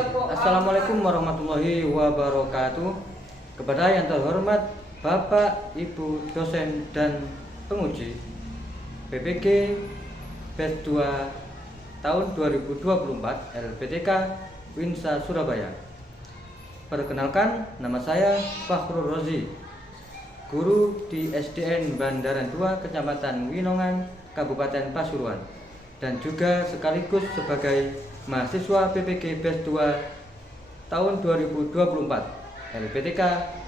Assalamualaikum warahmatullahi wabarakatuh. Kepada yang terhormat Bapak, Ibu, dosen dan penguji PPG Batch 2 tahun 2024 LPTK Winsa Surabaya. Perkenalkan, nama saya Fakhrul Rozi, guru di SDN Bandaran 2 Kecamatan Winongan, Kabupaten Pasuruan, dan juga sekaligus sebagai mahasiswa PPG Batch 2 tahun 2024 LPTK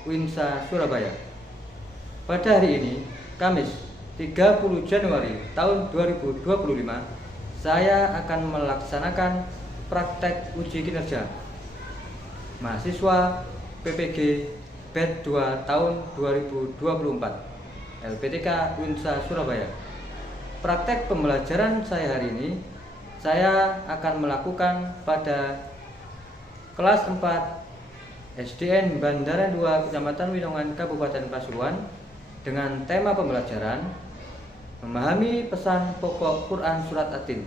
Winsa Surabaya. Pada hari ini, Kamis 30 Januari tahun 2025, saya akan melaksanakan praktek uji kinerja mahasiswa PPG Batch 2 tahun 2024 LPTK Winsa Surabaya. Praktek pembelajaran saya hari ini saya akan melakukan pada kelas 4 SDN Bandaran 2 Kecamatan Winongan, Kabupaten Pasuruan, dengan tema pembelajaran memahami pesan pokok Quran Surat At-Tin.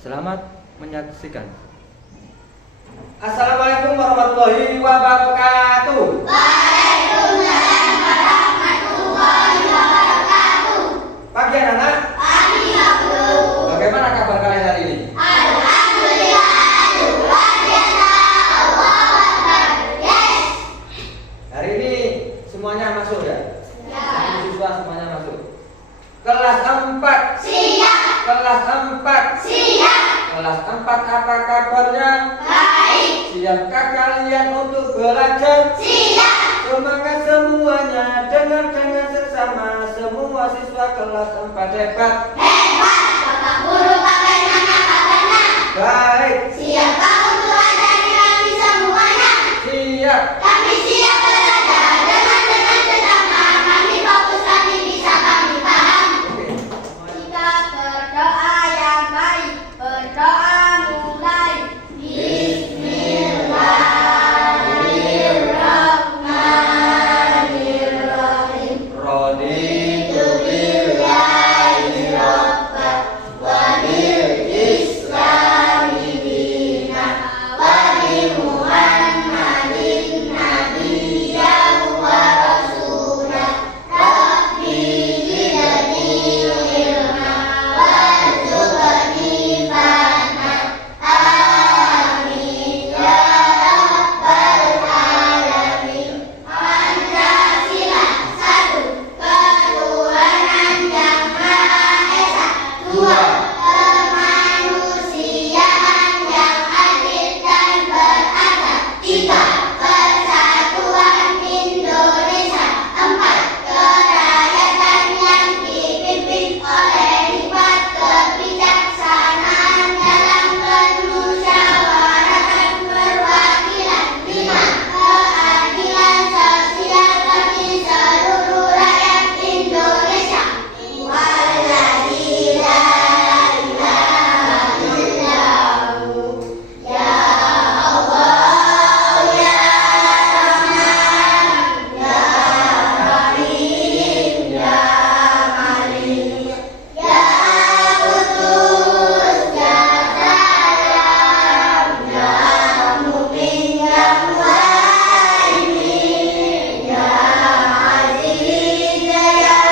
Selamat menyaksikan. Assalamualaikum warahmatullahi wabarakatuh. Waalaikumsalam warahmatullahi wabarakatuh. Pagi anak-anak. Pagi ya Guru. Bagaimana kabar kalian hari ini? Alhamdulillah, luar biasa. Allahu Akbar. Yes. Hari ini semuanya masuk ya? Ya. Siswa semuanya masuk. Kelas 4. Siap. Kelas 4. Siap. Kelas 4 apa kabarnya? Baik. Siapkah kalian untuk belajar? Siap. Semangat semuanya, dengar sesama semua siswa kelas 4 hebat. Hebat. Bapak Guru, bagaimana kabarnya? Baik. Siapkah untuk ajari kami semuanya? Siap. Kami siap belajar dengan sesama. Kami fokus, kami bisa, kami paham. Oke. Kita berdoa yang baik. Berdoa mulai. Bismillahirrahmanirrahim. Raditu billahi rabba wa bil islami dina wa bi Muhammadin nabiyyan wa rasulah. Rabbi zidni ilma warzuqni fahma. Amin ya rabbal alamin. Pancasila satu, ketuhanan yang maha esa. Dua, kemanusiaan yang adil dan beradab. Tiga, persatuan Indonesia. Empat, kerakyatan yang dipimpin oleh hikmat kebijaksanaan dalam permusyawaratan perwakilan. Lima, keadilan sosial bagi seluruh rakyat Indonesia. Walladzi la ilaha illahu, ya Allah ya Rahman ya Rahim ya Malik ya Qudus ya Salam ya Mu'min ya Muhaimin ya Aziz ya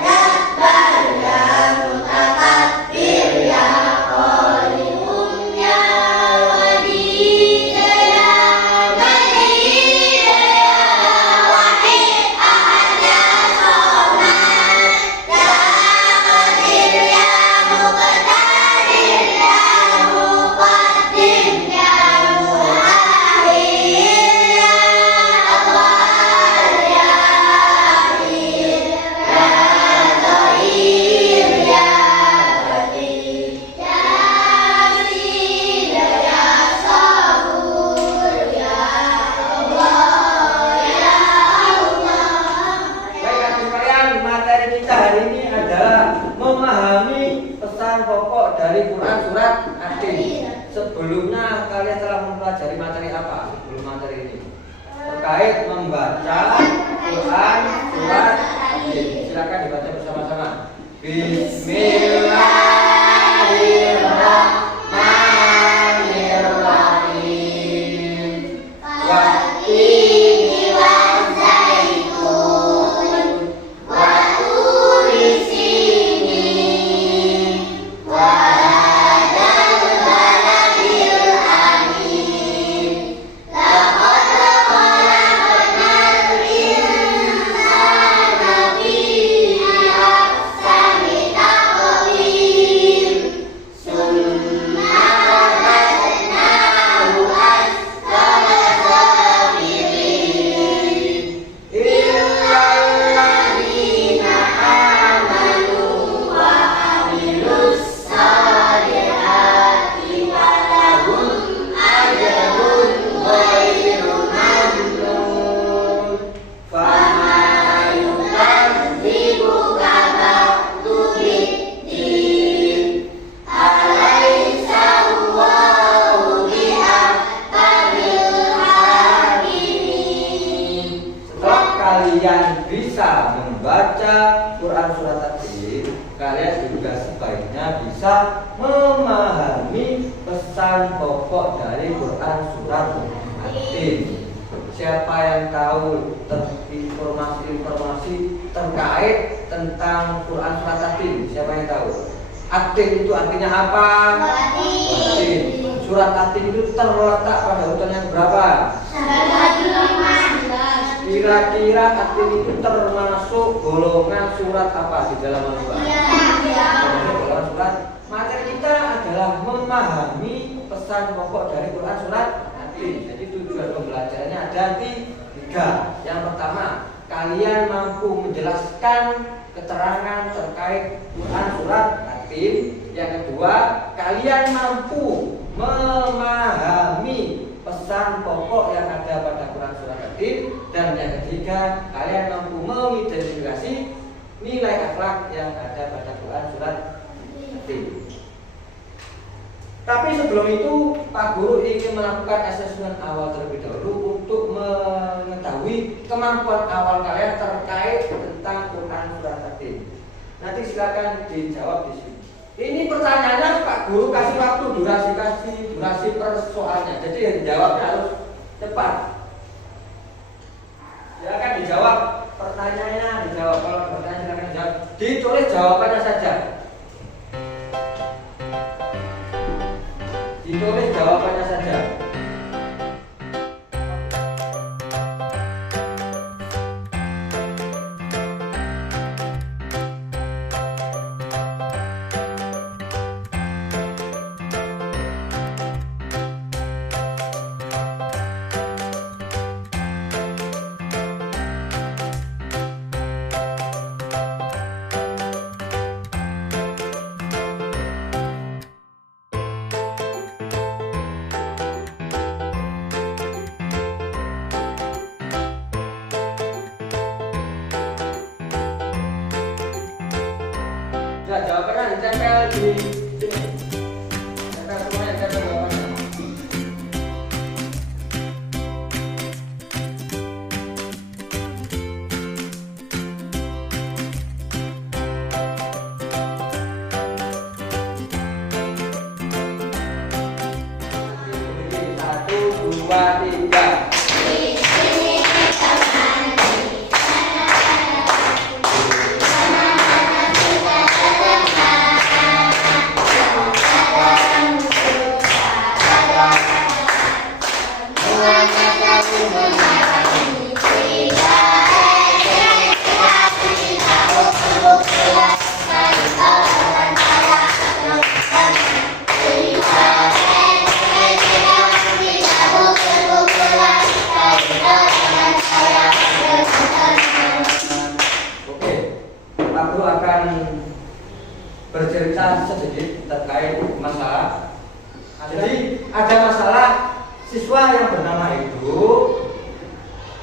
Jabbar ya Mutakabbir ya Qayyum ya Wadid ya Majid ya Wahid Ahad ya Somad ya Qadir ya Muqtadir ya Muqaddim ya Muakhir ya Awwal ya Akhir ya Zahir ya Batin ya Aziz ya Sabur ya Allah ya Allah. Baik adik sekalian, materi kita hari ini adalah memahami pesan pokok dari Quran Surat At-Tin. Sebelumnya kalian telah mempelajari materi apa sebelum materi ini? Terkait membaca Quran Surat At-Tin. Silakan dibaca bersama-sama. Bismillahirrahmanirrahim. Quran surat At-Tin. Siapa yang tahu informasi-informasi terkait tentang Quran surat At-Tin? Siapa yang tahu? At-Tin itu artinya apa? At-Tin. Surat At-Tin itu terletak pada urutan yang berapa? Kira-kira At-Tin itu termasuk golongan surat apa di dalam Al-Quran? Golongan surat. Materi kita adalah memahami pesan pokok dari Quran surat At-Tin. Jadi tujuan pembelajarannya ada tiga. Yang pertama, kalian mampu menjelaskan keterangan terkait Quran surat At-Tin. Yang kedua, kalian mampu memahami pesan pokok yang ada pada Quran surat At-Tin. Dan yang ketiga, kalian mampu mengidentifikasi nilai akhlak yang ada pada Quran surat At-Tin. Tapi sebelum itu, Pak Guru ingin melakukan asesmen awal terlebih dahulu untuk mengetahui kemampuan awal kalian terkait tentang Quran surat At-Tin. Nanti silakan dijawab di sini. Ini pertanyaannya Pak Guru kasih waktu durasi persoalannya. Jadi yang jawabnya harus cepat. Silakan dijawab pertanyaannya, dijawab. Kalau pertanyaan silakan dijawab. Ditulis jawabannya saja. Ditulis jawabannya saja. Ya, jawabannya ditempel di sini. Tempel semuanya, tempel jawabannya. Satu, dua, tiga. Bercerita sedikit terkait masalah. Jadi ada masalah siswa yang bernama Edo.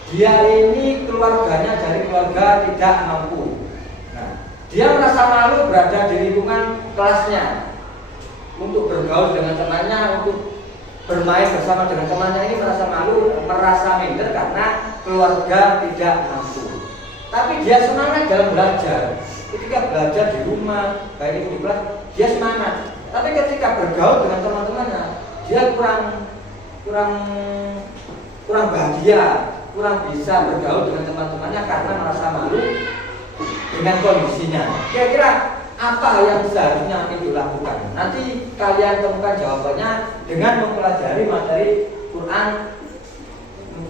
Dia ini keluarganya dari keluarga tidak mampu. Nah, dia merasa malu berada di lingkungan kelasnya untuk bergaul dengan temannya, untuk bermain bersama dengan temannya. Ini merasa malu, merasa minder karena keluarga tidak mampu. Tapi dia semangat dalam belajar. Ketika belajar di rumah, baik itu di kelas, dia semangat. Tapi ketika bergaul dengan teman-temannya, dia kurang bahagia, kurang bisa bergaul dengan teman-temannya karena merasa malu dengan kondisinya. Kira-kira apa yang seharusnya itu lakukan? Nanti kalian temukan jawabannya dengan mempelajari materi Quran.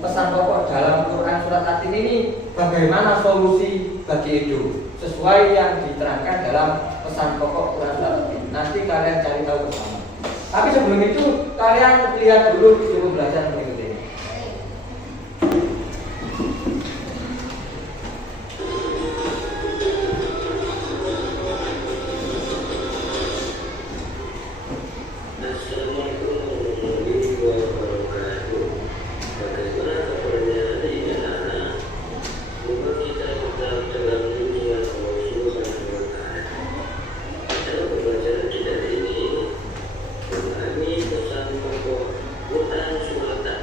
Pesan pokok dalam Quran surat At-Tin ini bagaimana solusi bagi Edo sesuai yang diterangkan dalam pesan pokok Quran surat At-Tin. Nanti kalian cari tahu bersama. Tapi sebelum itu kalian lihat dulu video pembelajaran berikut ini. Quran surat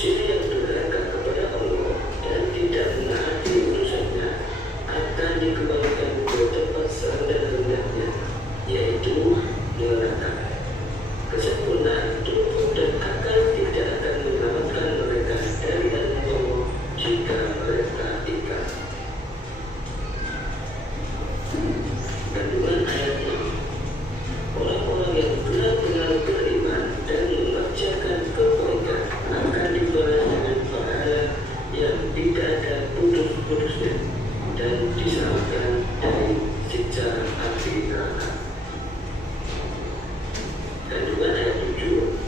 manusia yang durhaka kepada Allah dan tidak menaati utusannya akan dikembalikan ke tempat serendah-rendahnya, yaitu neraka. Kesempurnaan tubuh dan akal tidak akan menyelamatkan mereka dari azab Allah jika mereka ingkar. Kandungan ayat 6. Orang-orang yang benar-benar beriman dan mengerjakan kebaikan akan dibalas dengan pahala yang tidak ada putus-putusnya dan diselamatkan dari siksa api neraka. Kandungan ayat 7.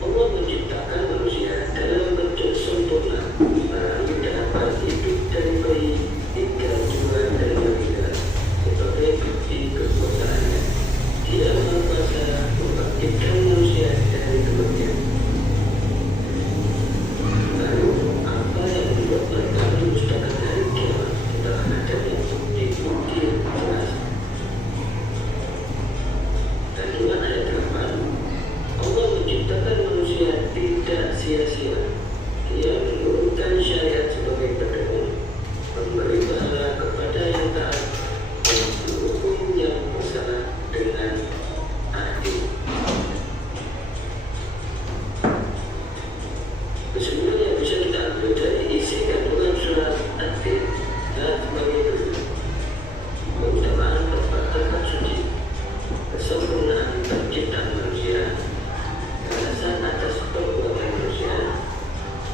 Allah menciptakan manusia dalam bentuk sempurna, melalui dapat hidup dari bayi hingga tua dan balita sebagai bukti kekuasaannya. Dia Maha Kuasa membangkitkan manusia dari kematian. Lalu, apa yang membuat mereka mendustakan hari kiamat setelah adanya bukti-bukti yang jelas? Kandungan ayat 8. Allah menciptakan manusia tidak sia-sia. Dia menurunkan syariat sebagai pedoman, memberi pahala kepada yang taat, dan menghukum yang bersalah dengan adil. Kesimpulan yang bisa kita ambil dari isi kandungan surat At-Tin sebagai berikut: keutamaan tempat-tempat suci, kesempurnaan penciptaan manusia, alasan atas perbuatan manusia,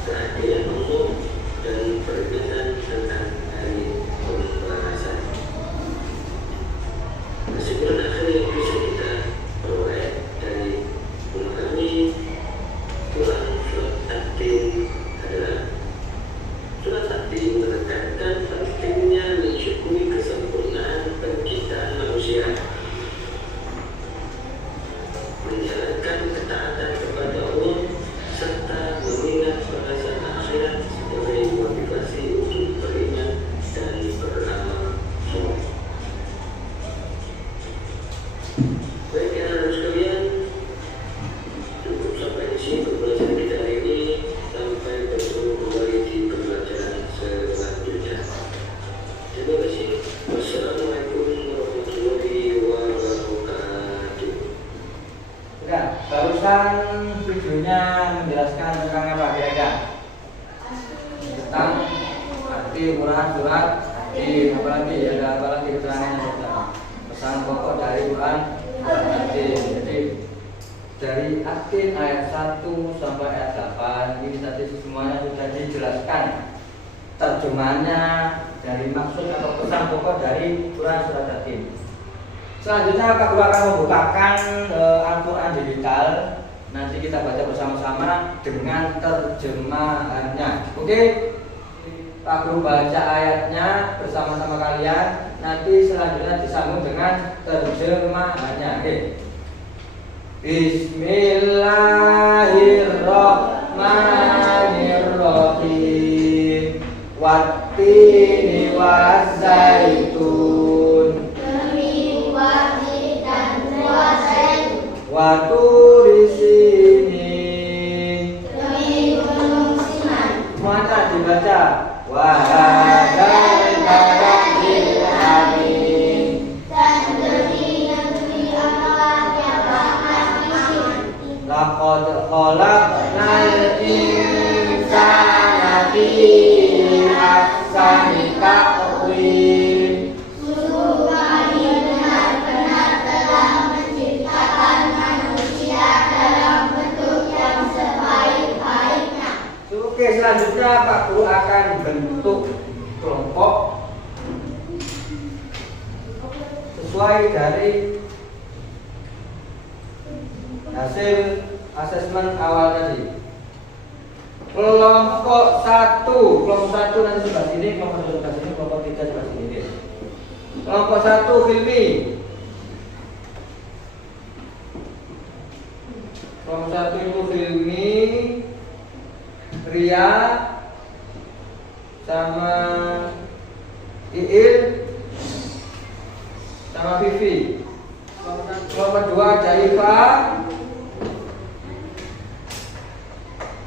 keadilan umum, dan peringatan tentang hari pembalasan. Kesimpulan akhir yang bisa kita peroleh dari memahami Quran surat At-Tin adalah surat At-Tin menekankan pentingnya mensyukuri kesempurnaan penciptaan manusia, menjalankan ketaatan kepada Allah, serta mengingat balasan akhirat sebagai motivasi untuk beriman dan beramal soleh. Baik anak-anak sekalian, cukup sampai di sini pembelajaran kita hari ini. Sampai bertemu kembali di pembelajaran selanjutnya. Terima kasih. Wassalamualaikum warahmatullahi wabarakatuh. Sudah, barusan videonya menjelaskan tentang apa kira-kira? Tentang arti Quran surat At-Tin. Apalagi ada apalagi keterangannya tentang pesan pokok dari Quran surat At-Tin. Jadi dari At-Tin ayat 1 sampai ayat 8 ini tadi semuanya sudah dijelaskan terjemahannya dari maksud atau pesan pokok dari Quran surat At-Tin. Selanjutnya Pak Guru akan membukakan Al-Quran digital. Nanti kita baca bersama-sama dengan terjemahannya. Oke, Pak Guru baca ayatnya bersama-sama kalian. Nanti selanjutnya disambung dengan terjemahannya. Oke. Bismillahirrahmanirrahim. Wattini wazzaitun. Waturi sini. Mana dibaca? Wahadal baladil amin. Laqad khalaqnal insana fi ahsani taqwim. Oke, selanjutnya Pak Guru akan bentuk kelompok sesuai dari hasil asesmen awal tadi. Kelompok 1 nanti sebelah sini, kelompok 2 sebelah sini, kelompok 3 sebelah sini. Kelompok 1 Hilmi. Kelompok 1 itu Hilmi, Ria, sama Iil, sama Vivi. Kelompok 2 ada Iva,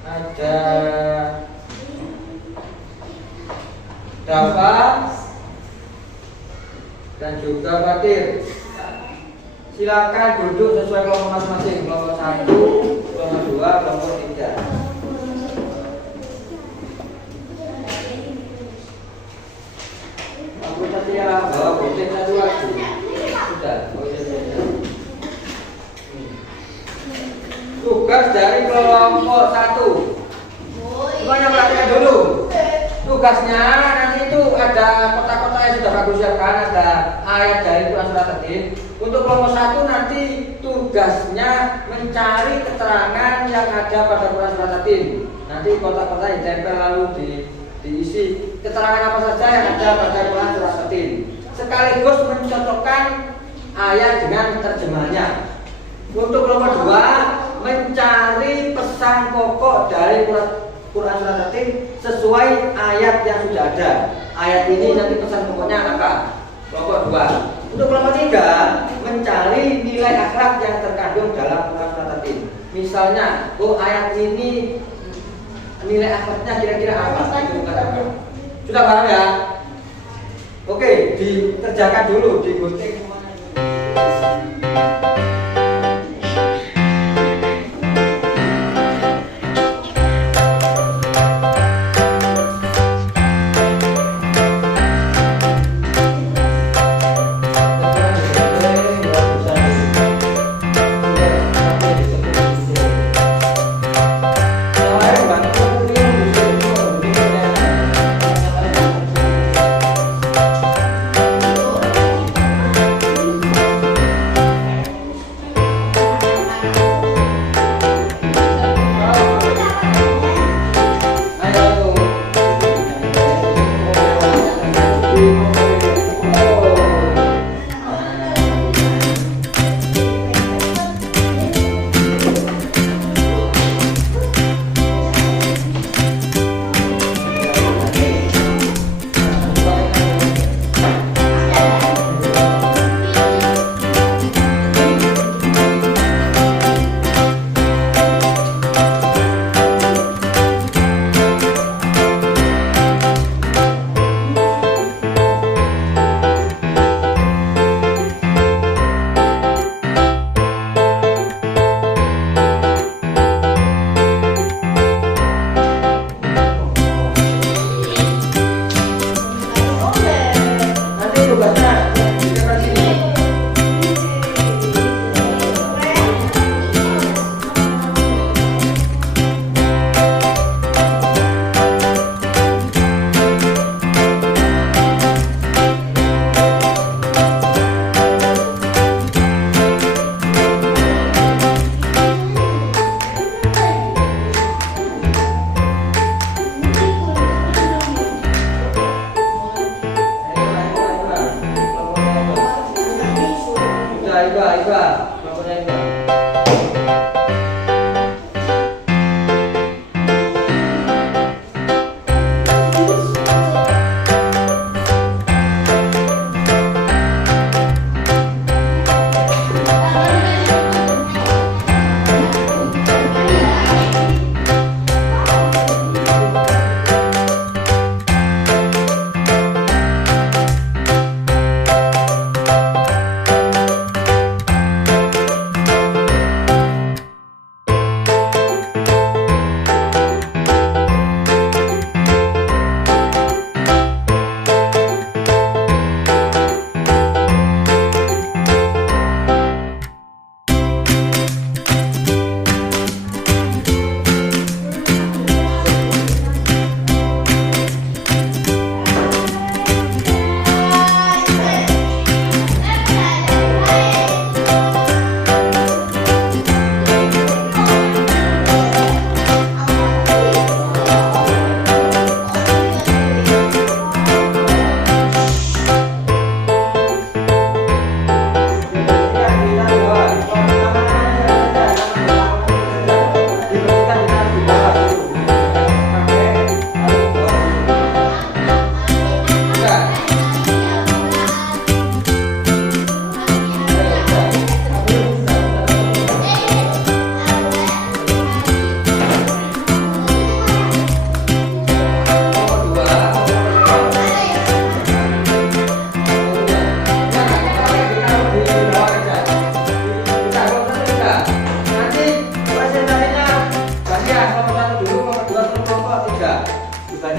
ada Dava dan juga Fatir. Silakan duduk sesuai kelompok masing-masing, kelompok 1, kelompok 2, kelompok 3. Aku tadi ya bawa boten satu lagi. Sudah, oh iya, iya. Tugas dari kelompok 1. Semuanya perhatikan dulu. Tugasnya nanti itu ada kotak-kotak yang sudah aku siapkan, ada ayat dari Quran Surat At-Tin. Untuk kelompok 1 nanti tugasnya mencari keterangan yang ada pada Quran Surat At-Tin. Nanti kotak-kotak ditempel lalu diisi keterangan apa saja yang ada pada Quran Surat At-Tin. Sekaligus mencocokkan ayat dengan terjemahnya. Untuk kelompok 2 mencari pesan pokok dari Quran Surat At-Tin sesuai ayat yang sudah ada. Ayat ini nanti pesan pokoknya apa? Kelompok 2. Untuk kelompok 3 mencari nilai akhlak yang terkandung dalam Quran Surat At-Tin. Misalnya, ayat ini nilai akhlaknya kira-kira apa? Sudah paham ya? Oke, dikerjakan dulu, digunting semuanya.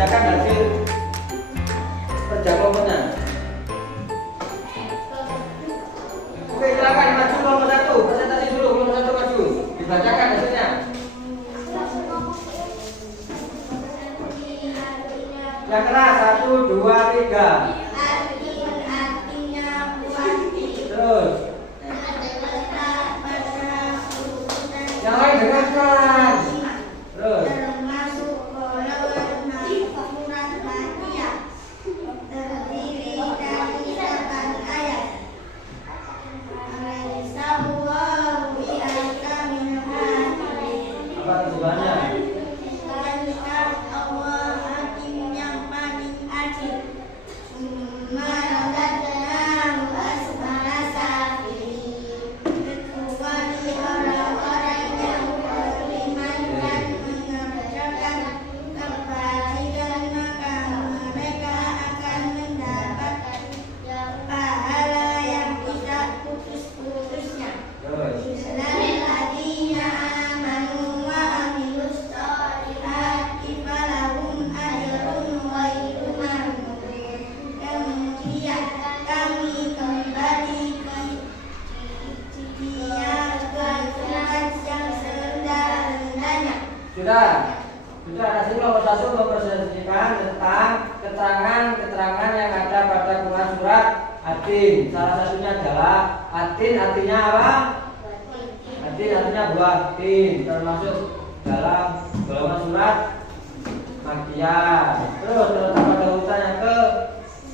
dibacakan hasil kerja kelompoknya. Oke, silakan maju kelompok 1. Presentasi dulu kelompok 1 maju. Dibacakan hasilnya. Yang keras 1, 2, 3. Terus yang lain dengarkan. Terus termasuk golongan surat Fatihah terdiri dari 8 ayat. Alaihissallahu bi'alka min hadirin. apa tujuannya? Kalimat Allah hakim yang paling adil. Maradadnahu asfala safilin. Kecuali orang-orang yang beriman dan mengerjakan kebaikan, maka mereka akan mendapat pahala yang tidak putus-putusnya. Terus Alladzina amanu wa amilus sholihati falahum ajrun ghairu mamnun. Kemudian kami kembali ke dia kehidupan yang serendah-rendahnya. sudah hasil kelompok 1 mempresentasikan tentang keterangan-keterangan yang ada pada Quran surat Ad-Din. Salah satunya adalah Ad-Din artinya apa? Ad-Din artinya buah din, termasuk dalam golongan surat Makkiyah. Terus terletak pada urutan yang ke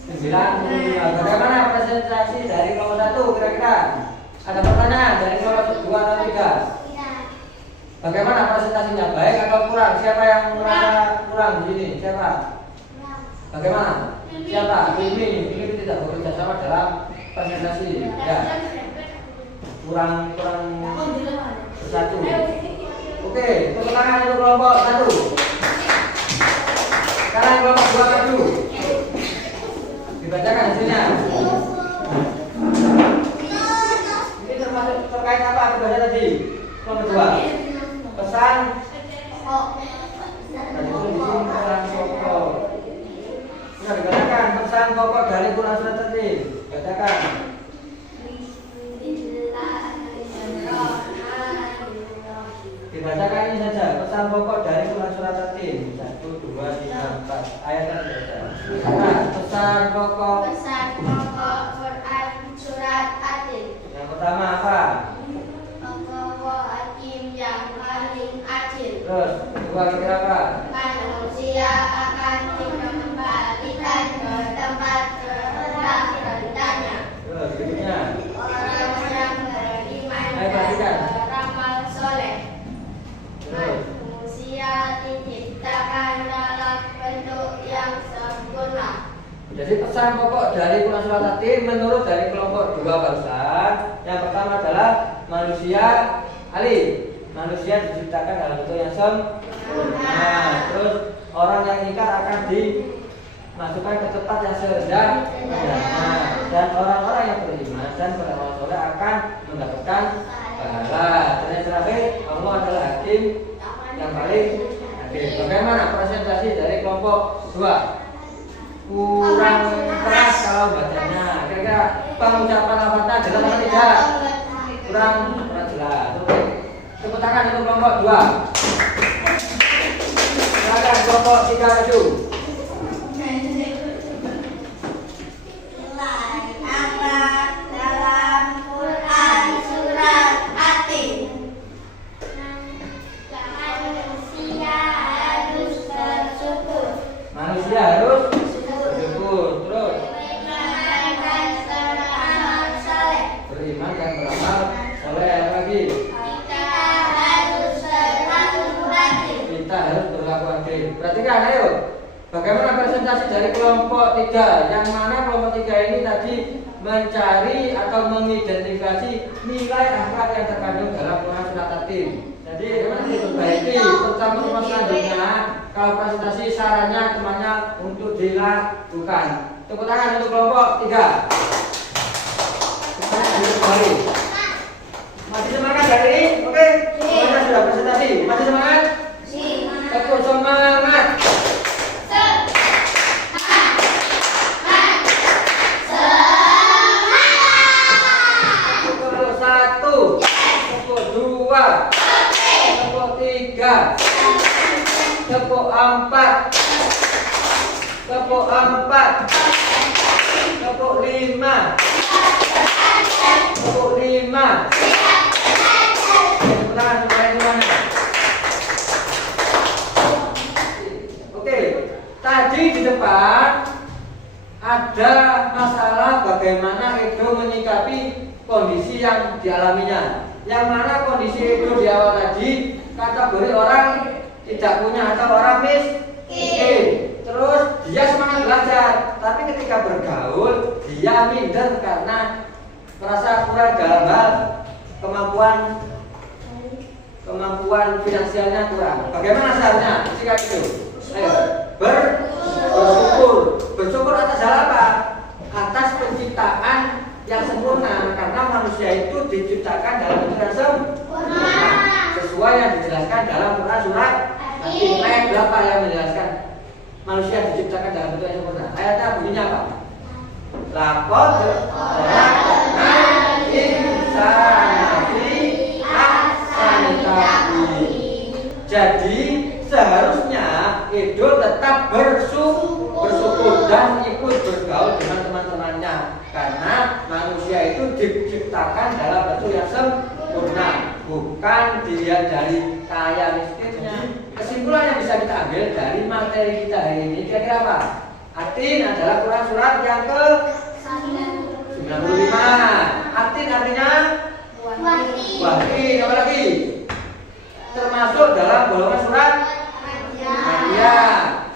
9. Bagaimana presentasi dari kelompok 1 kira-kira? Ada pertanyaan dari kelompok 2 atau 3? Bagaimana presentasinya? Baik atau kurang? Siapa yang merasa kurang di sini? Siapa? Bagaimana? Siapa? Ini tidak bekerja sama dalam presentasi. Ya. Kurang bersatu. Oke, tepuk tangan untuk kelompok 1. Sekarang kelompok 2 maju. Dibacakan hasilnya. Ini termasuk terkait apa tugasnya tadi? Kelompok 2. Pesan dan itu di sini pesan pokok. Sudah dibacakan pesan pokok dari Quran surat tadi. Bacakan. Dibacakan ini saja pesan pokok dari Quran surat tadi. 1, 2, 3, 4 ayat tadi saja. Nah, pesan pokok. Pesan pokok Quran surat Ad-Din. Yang pertama apa? Allah hakim yang paling adil. Terus kedua kira apa? Manusia akan dikembalikan ke tempat terendah-rendahnya. Terus berikutnya. Orang yang beriman Ayo, dan perhatikan. beramal soleh. Terus Manusia diciptakan dalam bentuk yang sempurna. jadi pesan pokok dari Quran surat tadi menurut dari kelompok 2 barusan. Yang pertama adalah manusia manusia diciptakan dalam bentuk yang sempurna. Terus orang yang ingkar akan dimasukkan ke tempat yang serendah-rendahnya. Dan orang-orang yang beriman dan beramal soleh akan mendapatkan pahala. Dan yang terakhir, Allah adalah hakim yang paling adil. Bagaimana presentasi dari kelompok 2? Kurang keras kalau bacanya. Kira-kira pengucapan lafadznya jelas atau tidak? Kurang jelas. Oke. Tepuk tangan untuk kelompok 2. Silakan kelompok 3 maju. Apa dalam Quran surat Ad-Din? Manusia harus bersyukur. Manusia harus bersyukur. Terus Beriman dan beramal soleh. beriman dan beramal soleh. Lagi Kita harus berlaku adil. kita harus berlaku adil. Perhatikan, ayo. Bagaimana presentasi dari kelompok 3? Yang mana kelompok 3 ini tadi mencari atau mengidentifikasi nilai akhlak yang terkandung dalam Quran surat Ad-Din. Jadi memang diperbaiki pertemuan selanjutnya. Kalau presentasi sarannya temannya untuk dilakukan. Tepuk tangan untuk kelompok 3. Kita kembali. Masih semangat hari ini? Oke? Semuanya sudah presentasi. Masih semangat? Tetap semangat. Tepuk 4. Tepuk 4. Tepuk 5. Tepuk 5. Oke, tadi di depan ada masalah bagaimana Edo menyikapi kondisi yang dialaminya. Yang mana kondisi Edo di awal tadi kategori orang tidak punya atau orang miskin. Terus dia semangat belajar, tapi ketika bergaul dia minder karena merasa kurang dalam hal kemampuan finansialnya kurang. Bagaimana seharusnya sikap itu? Ayo, bersyukur atas hal apa? Atas penciptaan yang sempurna, karena manusia itu diciptakan dalam bentuk yang sempurna sesuai yang dijelaskan dalam Quran surat Al-Qasim ayat berapa yang menjelaskan manusia diciptakan dalam bentuk yang sempurna. Ayatnya bunyinya apa? Laqad khalaqnal insana fi ahsani taqwim. Jadi seharusnya Edo tetap bersyukur dan ikut bergaul dengan teman-temannya, karena manusia itu diciptakan dalam bentuk yang sempurna, bukan dilihat dari kaya miskinnya. Kesimpulan yang bisa kita ambil dari materi kita hari ini kira-kira apa? Atin adalah Quran surat yang ke 95. Atin artinya wahid, apa lagi? Termasuk dalam golongan surat Maryam.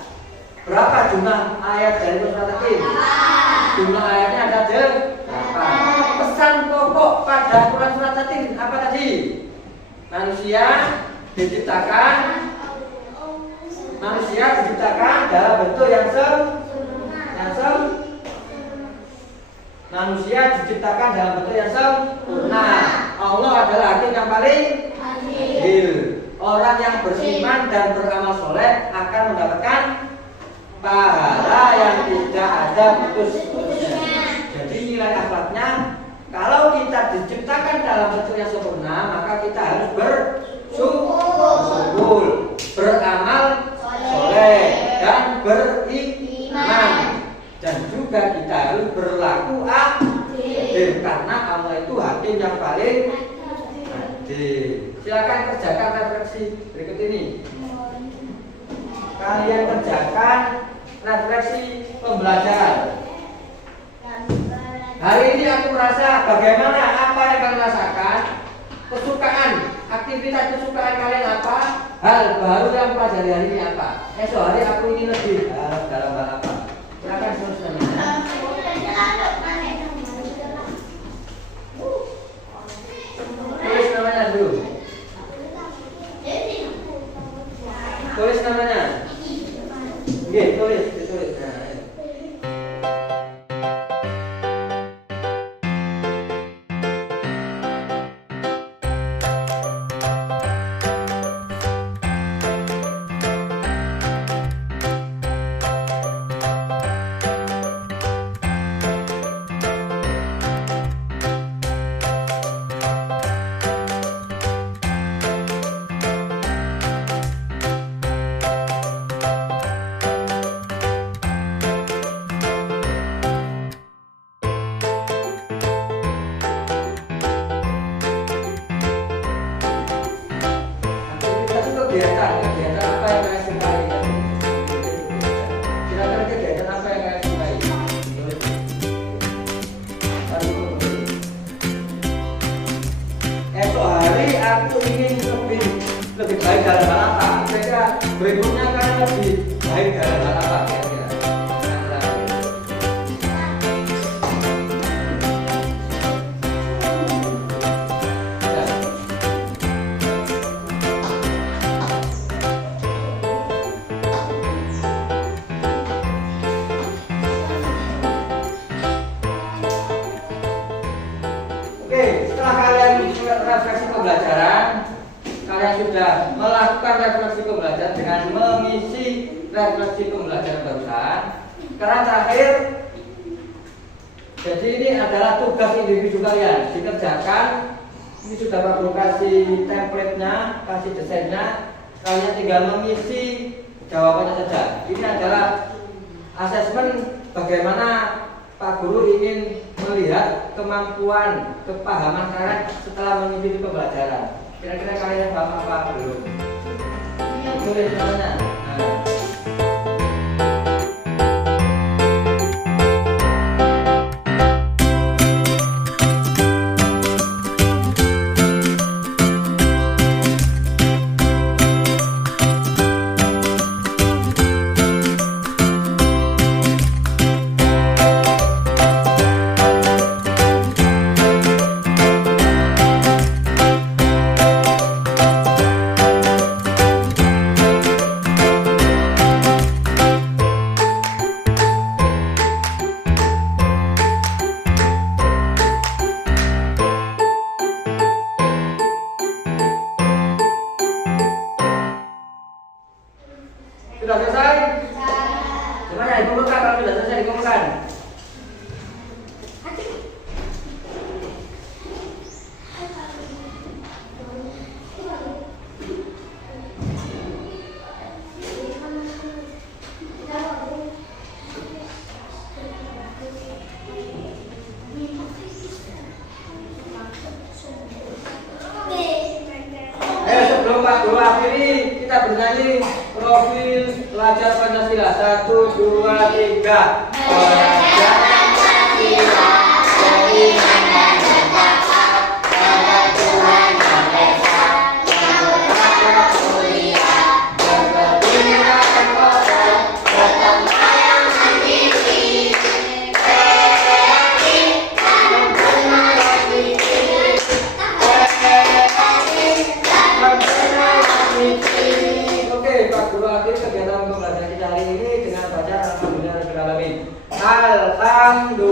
Berapa jumlah ayat dari surat Atin? Jumlah ayatnya ada 8. Pesan pokok pada Quran surat Atin apa tadi? Manusia diciptakan dalam bentuk yang manusia diciptakan dalam bentuk yang sempurna. Allah adalah hakim yang paling adil. Orang yang beriman dan beramal soleh akan mendapatkan pahala yang tidak ada putus-putusnya. Jadi nilai akhlaknya, kalau kita diciptakan dalam bentuk yang sempurna, maka kita harus bersyukur, beramal soleh dan beriman, dan juga kita harus berlaku adil, karena Allah itu hakim yang paling adil. Silakan kerjakan refleksi berikut ini. Kalian kerjakan refleksi pembelajaran. Hari ini aku merasa bagaimana, apa yang kalian rasakan, kesukaan, aktivitas kesukaan kalian apa, hal baru yang pelajari hari ini apa, esok hari aku ingin lebih dalam hal apa. Silakan teruskan. Tulis namanya dulu. Tulis namanya. Oke, tulis. Kegiatan apa yang kalian sukai? Kira-kira kegiatan apa yang kalian sukai? Esok hari aku ingin lebih baik dalam hal apa? Kira-kira berikutnya kalian lebih baik dalam hal apa? Kira-kira. Refleksi pembelajaran, kalian sudah melakukan refleksi pembelajaran dengan mengisi refleksi pembelajaran barusan. Sekarang terakhir, jadi ini adalah tugas individu kalian dikerjakan. Ini sudah Pak Bro kasih template-nya, kasih desainnya. Kalian tinggal mengisi jawabannya saja. Ini adalah asesmen bagaimana Pak Guru ingin melihat kemampuan, kepahaman kalian setelah mengikuti pembelajaran. Kira-kira kalian paham apa belum? Tulis namanya. Sudah selesai? Semuanya dikumpulkan, kalau sudah selesai dikumpulkan. Ayo sebelum Pak Guru akhiri, kita bernyanyi profil pelajar Pancasila. 1, 2, 3. Pelajar Pancasila beriman dan bertakwa pada Tuhan Yang Esa, yang bertakwa mulia, berbudaya berkobar, bertempur yang mandiri, kreatif dan berpengalaman tinggi, Oke, Pak Guru akhir kegiatan pembelajaran kita hari ini dengan baca Alhamdulillahirabbil alamin. Alhamdulillah.